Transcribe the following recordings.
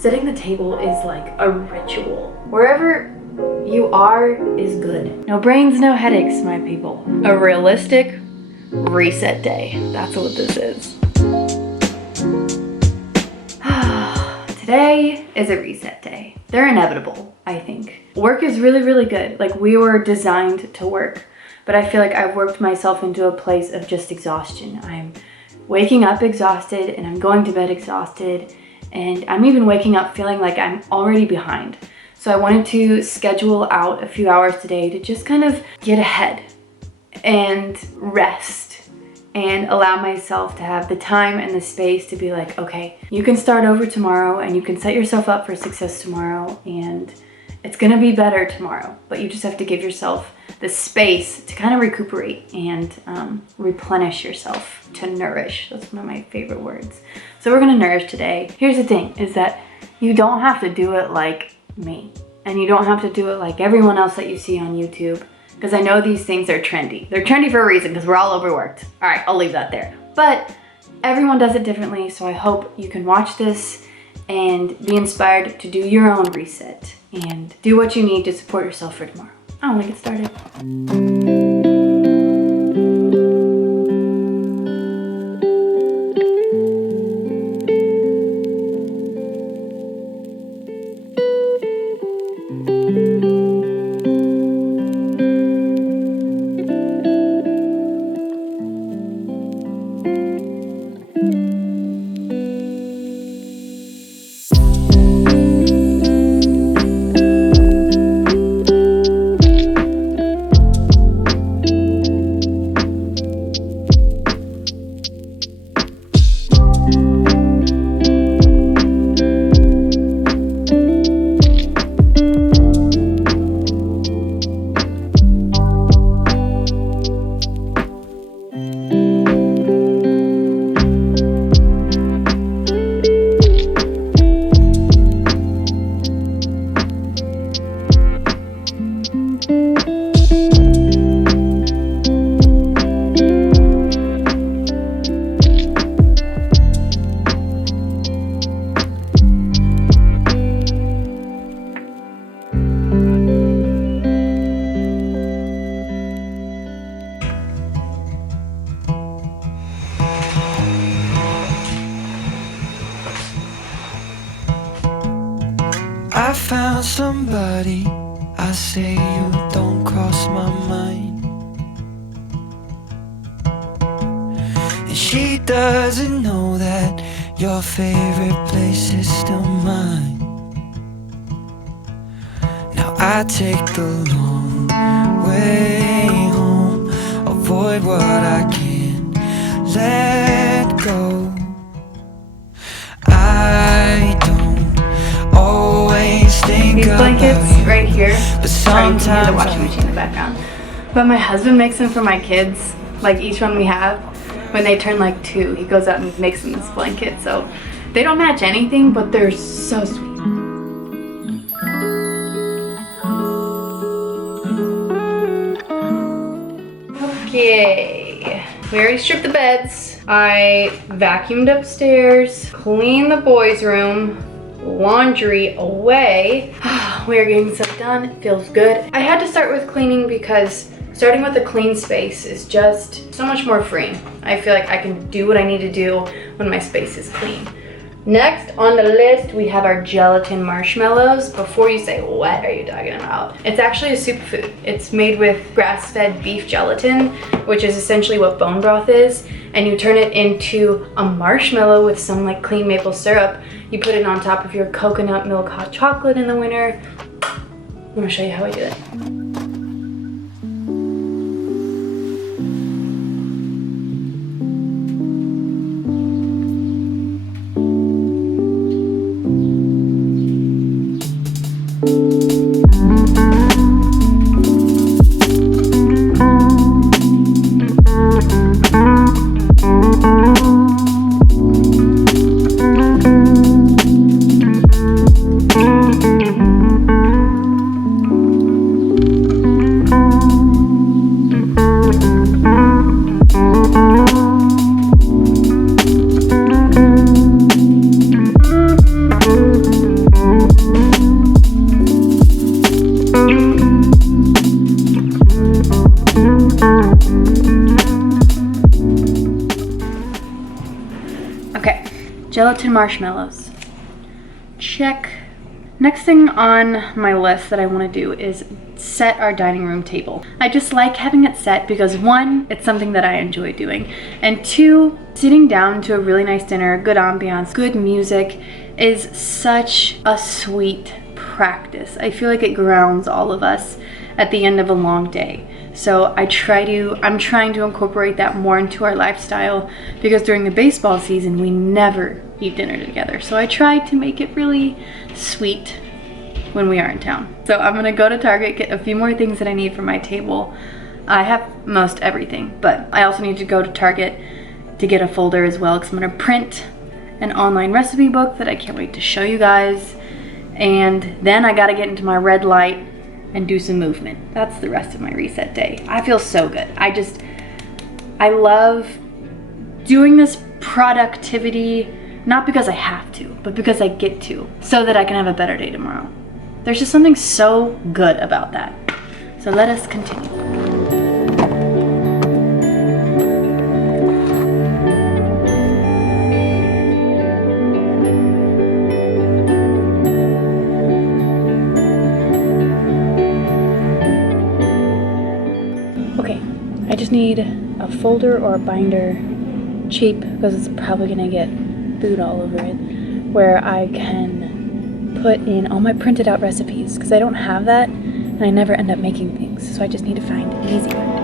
Setting the table is like a ritual. Wherever you are is good. No brains, no headaches, my people. A realistic reset day. That's what this is. Today is a reset day. They're inevitable, I think. Work is really, really good. Like, we were designed to work, but I feel like I've worked myself into a place of just exhaustion. I'm waking up exhausted and I'm going to bed exhausted, and I'm even waking up feeling like I'm already behind. So I wanted to schedule out a few hours today to just kind of get ahead and rest and allow myself to have the time and the space to be like, okay, you can start over tomorrow and you can set yourself up for success tomorrow, and it's gonna be better tomorrow, but you just have to give yourself the space to kind of recuperate and replenish yourself, to nourish. That's one of my favorite words. So we're gonna nourish today. Here's the thing, is that you don't have to do it like me, and you don't have to do it like everyone else that you see on YouTube, because I know these things are trendy. They're trendy for a reason, because we're all overworked. All right, I'll leave that there. But everyone does it differently, so I hope you can watch this and be inspired to do your own reset and do what you need to support yourself for tomorrow. I want to get started. I found somebody, I say you don't cross my mind, and she doesn't know that your favorite place is still mine. Now I take the long way home, avoid what I can't let go. I don't always think These blankets right here, but sorry, you can hear the sometimes washing machine in the background. But my husband makes them for my kids, like each one we have. When they turn like 2, he goes out and makes them this blanket. So they don't match anything, but they're so sweet. Okay, we already stripped the beds. I vacuumed upstairs, cleaned the boys' room, laundry away. We are getting stuff done. It feels good. I had to start with cleaning because starting with a clean space is just so much more freeing. I feel like I can do what I need to do when my space is clean. Next on the list, we have our gelatin marshmallows. Before you say, what are you talking about? It's actually a superfood. It's made with grass-fed beef gelatin, which is essentially what bone broth is. And you turn it into a marshmallow with some like clean maple syrup. You put it on top of your coconut milk hot chocolate in the winter. I'm gonna show you how I do it. Gelatin Marshmallows. Check. Next thing on my list that I want to do is set our dining room table. I just like having it set because one, it's something that I enjoy doing, and two, sitting down to a really nice dinner, good ambiance, good music is such a sweet practice. I feel like it grounds all of us at the end of a long day. So I'm trying to incorporate that more into our lifestyle because during the baseball season, we never eat dinner together. So I try to make it really sweet when we are in town. So I'm gonna go to Target, get a few more things that I need for my table. I have most everything, but I also need to go to Target to get a folder as well because I'm gonna print an online recipe book that I can't wait to show you guys. And then I gotta get into my red light and do some movement. That's the rest of my reset day. I feel so good. I love doing this productivity, not because I have to, but because I get to, so that I can have a better day tomorrow. There's just something so good about that. So let us continue. I just need a folder or a binder, cheap because it's probably gonna get food all over it, where I can put in all my printed out recipes because I don't have that and I never end up making things, so I just need to find an easy binder.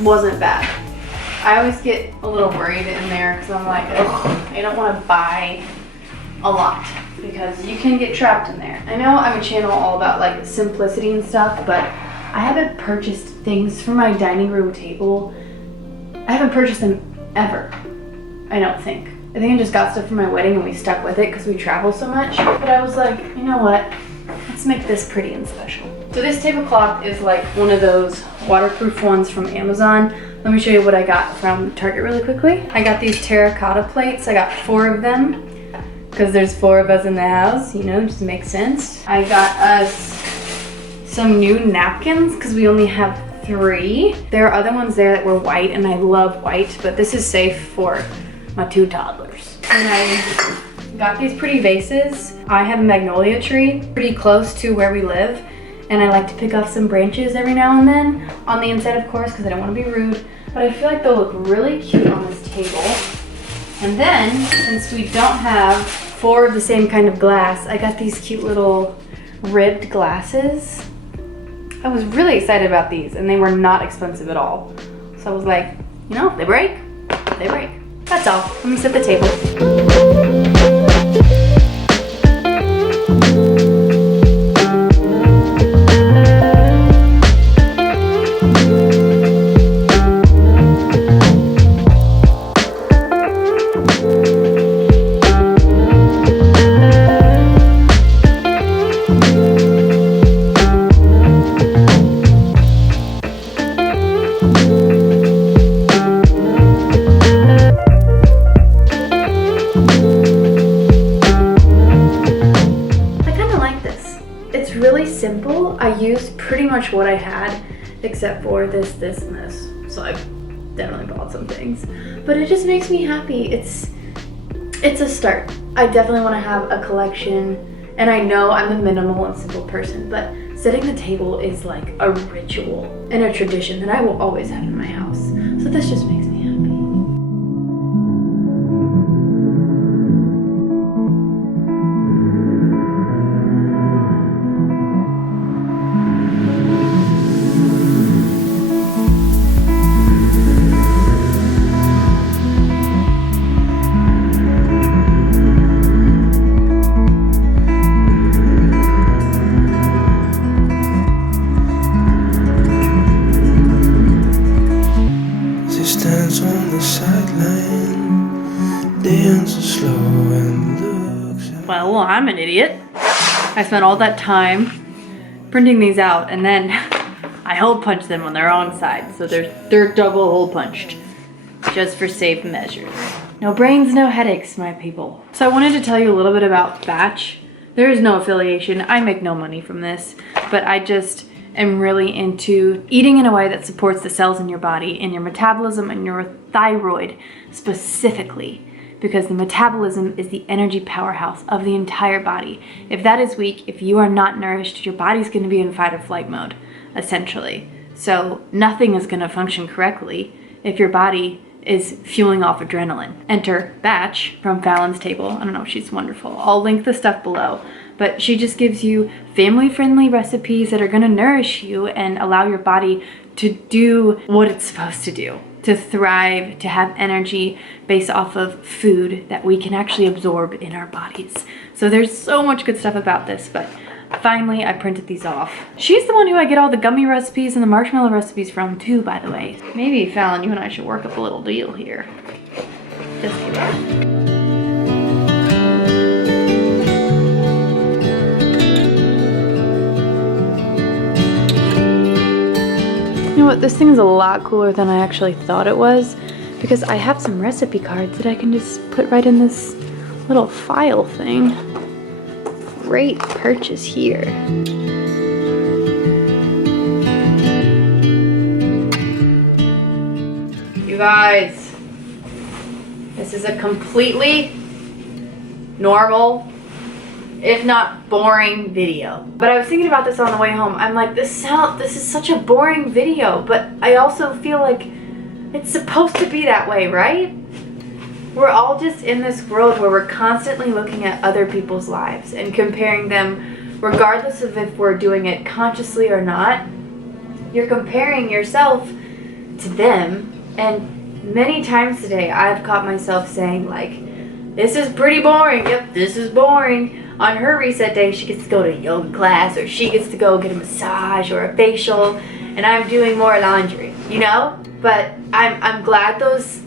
Wasn't bad. I always get a little worried in there because I'm like, ugh, I don't want to buy a lot because you can get trapped in there. I know I'm a channel all about like simplicity and stuff, but I haven't purchased things for my dining room table. I haven't purchased them ever, I don't think. I think I just got stuff for my wedding and we stuck with it because we travel so much. But I was like, you know what? Let's make this pretty and special. So this tablecloth is like one of those waterproof ones from Amazon. Let me show you what I got from Target really quickly. I got these terracotta plates. I got 4 of them because there's 4 of us in the house, you know, just makes sense. I got us some new napkins because we only have 3. There are other ones there that were white and I love white, but this is safe for my 2 toddlers. And I got these pretty vases. I have a magnolia tree pretty close to where we live, and I like to pick off some branches every now and then, on the inside of course, because I don't want to be rude, but I feel like they'll look really cute on this table. And then, since we don't have 4 of the same kind of glass, I got these cute little ribbed glasses. I was really excited about these, and they were not expensive at all. So I was like, you know, they break, they break. That's all. Let me set the table. Simple. I used pretty much what I had except for this, and this. So I definitely bought some things. But it just makes me happy. It's a start. I definitely want to have a collection, and I know I'm a minimal and simple person, but setting the table is like a ritual and a tradition that I will always have in my house. So this just makes me happy. Well, I'm an idiot. I spent all that time printing these out, and then I hole punch them on the wrong side, so they're double hole punched, just for safe measures. No brains, no headaches, my people. So I wanted to tell you a little bit about Batch. There is no affiliation. I make no money from this, but I just am really into eating in a way that supports the cells in your body and your metabolism and your thyroid specifically, because the metabolism is the energy powerhouse of the entire body. If that is weak, if you are not nourished, your body's going to be in fight or flight mode, essentially. So nothing is going to function correctly if your body is fueling off adrenaline. Enter Batch from Fallon's Table. I don't know, she's wonderful. I'll link the stuff below. But she just gives you family-friendly recipes that are gonna nourish you and allow your body to do what it's supposed to do. To thrive, to have energy based off of food that we can actually absorb in our bodies. So there's so much good stuff about this, but finally I printed these off. She's the one who I get all the gummy recipes and the marshmallow recipes from too, by the way. Maybe, Fallon, you and I should work up a little deal here. Just kidding. You know what, this thing is a lot cooler than I actually thought it was, because I have some recipe cards that I can just put right in this little file thing. Great purchase here. You guys, this is a completely normal, if not boring video. But I was thinking about this on the way home. I'm like, this is such a boring video, but I also feel like it's supposed to be that way, right? We're all just in this world where we're constantly looking at other people's lives and comparing them, regardless of if we're doing it consciously or not. You're comparing yourself to them, and many times today I've caught myself saying like, this is pretty boring. Yep, this is boring. On her reset day, she gets to go to yoga class, or she gets to go get a massage or a facial, and I'm doing more laundry, you know? But I'm glad those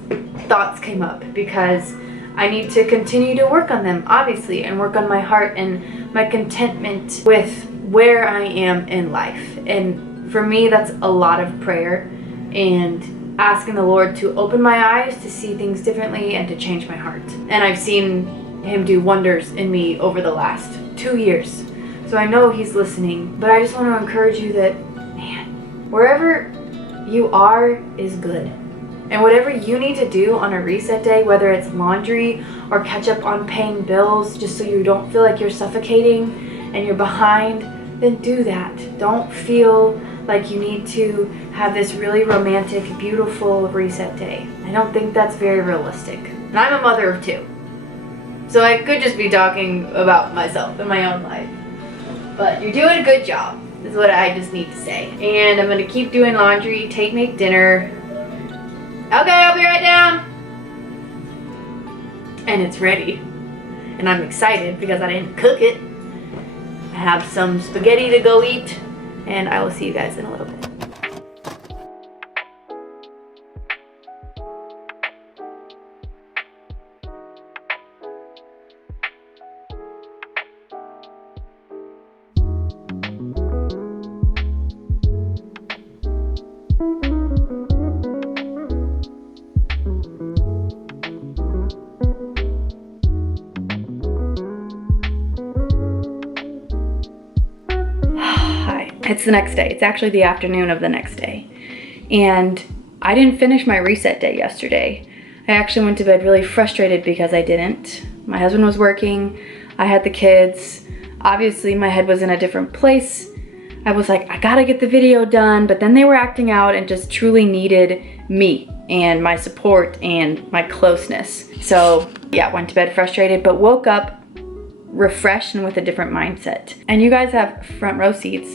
thoughts came up, because I need to continue to work on them, obviously, and work on my heart and my contentment with where I am in life. And for me, that's a lot of prayer and asking the Lord to open my eyes to see things differently and to change my heart. And I've seen him do wonders in me over the last 2 years. So I know he's listening, but I just want to encourage you that, man, wherever you are is good. And whatever you need to do on a reset day, whether it's laundry or catch up on paying bills just so you don't feel like you're suffocating and you're behind, then do that. Don't feel like you need to have this really romantic, beautiful reset day. I don't think that's very realistic. And I'm a mother of 2. So I could just be talking about myself and my own life. But you're doing a good job, is what I just need to say. And I'm gonna keep doing laundry, make dinner. Okay, I'll be right down. And it's ready. And I'm excited because I didn't cook it. I have some spaghetti to go eat, and I will see you guys in a little bit. It's the next day. It's actually the afternoon of the next day. And I didn't finish my reset day yesterday. I actually went to bed really frustrated because I didn't. My husband was working. I had the kids. Obviously, my head was in a different place. I was like, I gotta get the video done, but then they were acting out and just truly needed me and my support and my closeness. So yeah, went to bed frustrated, but woke up refreshed and with a different mindset. And you guys have front row seats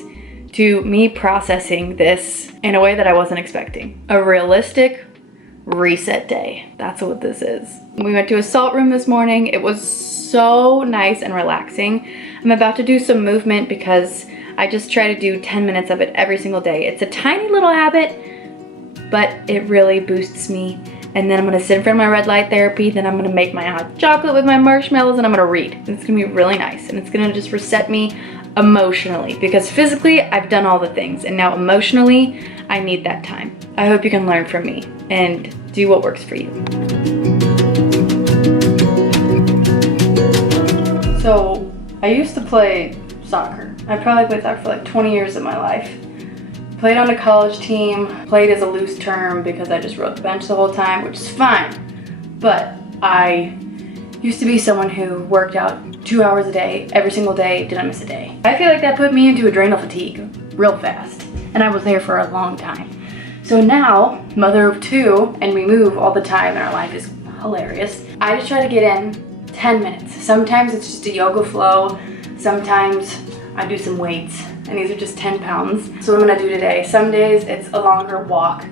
to me processing this in a way that I wasn't expecting. A realistic reset day. That's what this is. We went to a salt room this morning. It was so nice and relaxing. I'm about to do some movement because I just try to do 10 minutes of it every single day. It's a tiny little habit, but it really boosts me. And then I'm gonna sit in front of my red light therapy, then I'm gonna make my hot chocolate with my marshmallows, and I'm gonna read. And it's gonna be really nice, and it's gonna just reset me emotionally, because physically I've done all the things, and now emotionally I need that time. I hope you can learn from me and do what works for you. So I used to play soccer. I probably played soccer for like 20 years of my life. Played on a college team, played as a loose term because I just rode the bench the whole time, which is fine. But I used to be someone who worked out 2 hours a day, every single day, didn't miss a day. I feel like that put me into adrenal fatigue real fast, and I was there for a long time. So now, mother of 2, and we move all the time, and our life is hilarious. I just try to get in 10 minutes. Sometimes it's just a yoga flow, sometimes I do some weights, and these are just 10 pounds. So what I'm gonna do today, some days it's a longer walk,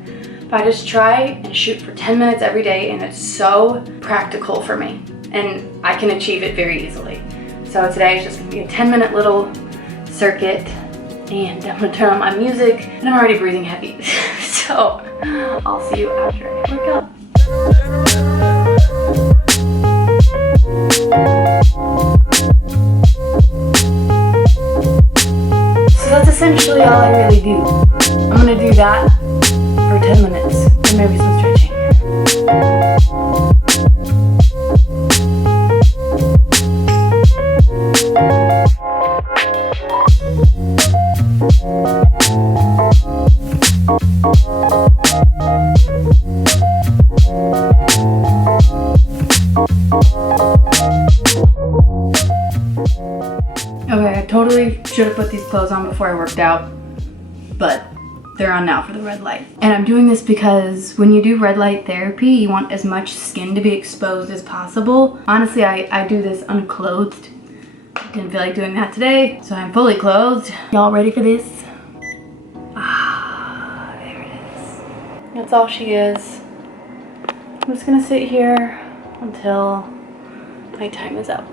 but I just try and shoot for 10 minutes every day, and it's so practical for me, and I can achieve it very easily. So today is just gonna be a 10-minute little circuit, and I'm gonna turn on my music, and I'm already breathing heavy. So I'll see you after I work out. So that's essentially all I really do. I'm gonna do that for 10 minutes, and maybe some stretching. Okay, I totally should have put these clothes on before I worked out, but they're on now for the red light. And I'm doing this because when you do red light therapy, you want as much skin to be exposed as possible. Honestly, I do this unclothed. Didn't feel like doing that today, so I'm fully clothed. Y'all ready for this? Ah, there it is. That's all she is. I'm just gonna sit here until my time is up.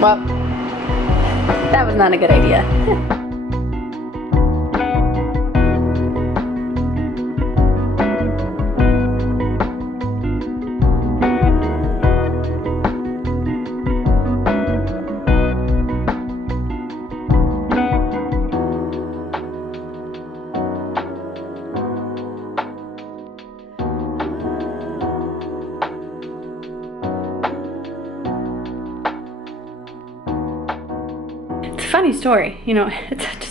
Well, that was not a good idea. Funny story, you know, it's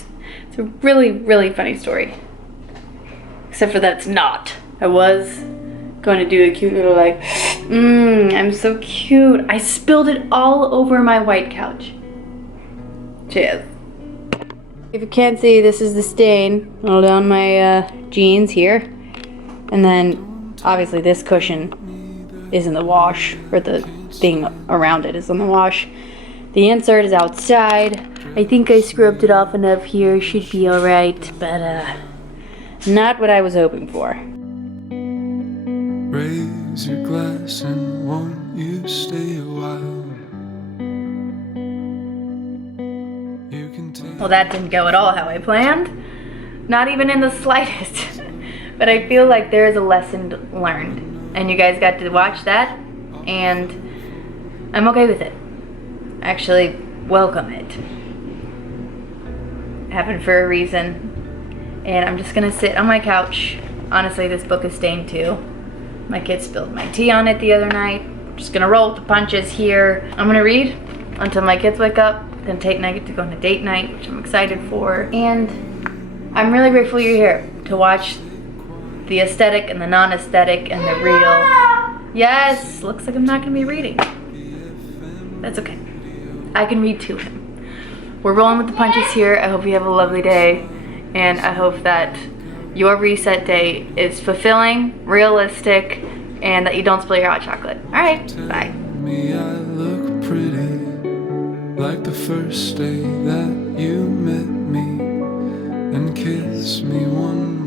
a really, really funny story. Except for that it's not. I was going to do a cute little like, I'm so cute. I spilled it all over my white couch. Cheers. If you can't see, this is the stain all down my jeans here. And then obviously this cushion is in the wash, or the thing around it is in the wash. The insert is outside. I think I scrubbed it off enough here, should be alright, but not what I was hoping for. Raise your glass and won't you stay a while? You can take. Well, that didn't go at all how I planned. Not even in the slightest. But I feel like there is a lesson learned. And you guys got to watch that, and I'm okay with it. Actually, welcome it. Happened for a reason, and I'm just gonna sit on my couch. Honestly, this book is stained too. My kid spilled my tea on it the other night. I'm just gonna roll with the punches here. I'm gonna read until my kids wake up, then take Nugget to go on a date night, which I'm excited for. And I'm really grateful you're here to watch the aesthetic and the non-aesthetic and the real. Yes, looks like I'm not gonna be reading. That's okay. I can read to him. We're rolling with the punches here. I hope you have a lovely day, and I hope that your reset day is fulfilling, realistic, and that you don't spill your hot chocolate. All right, bye. Me, I look pretty, like the first day that you met me, and kiss me one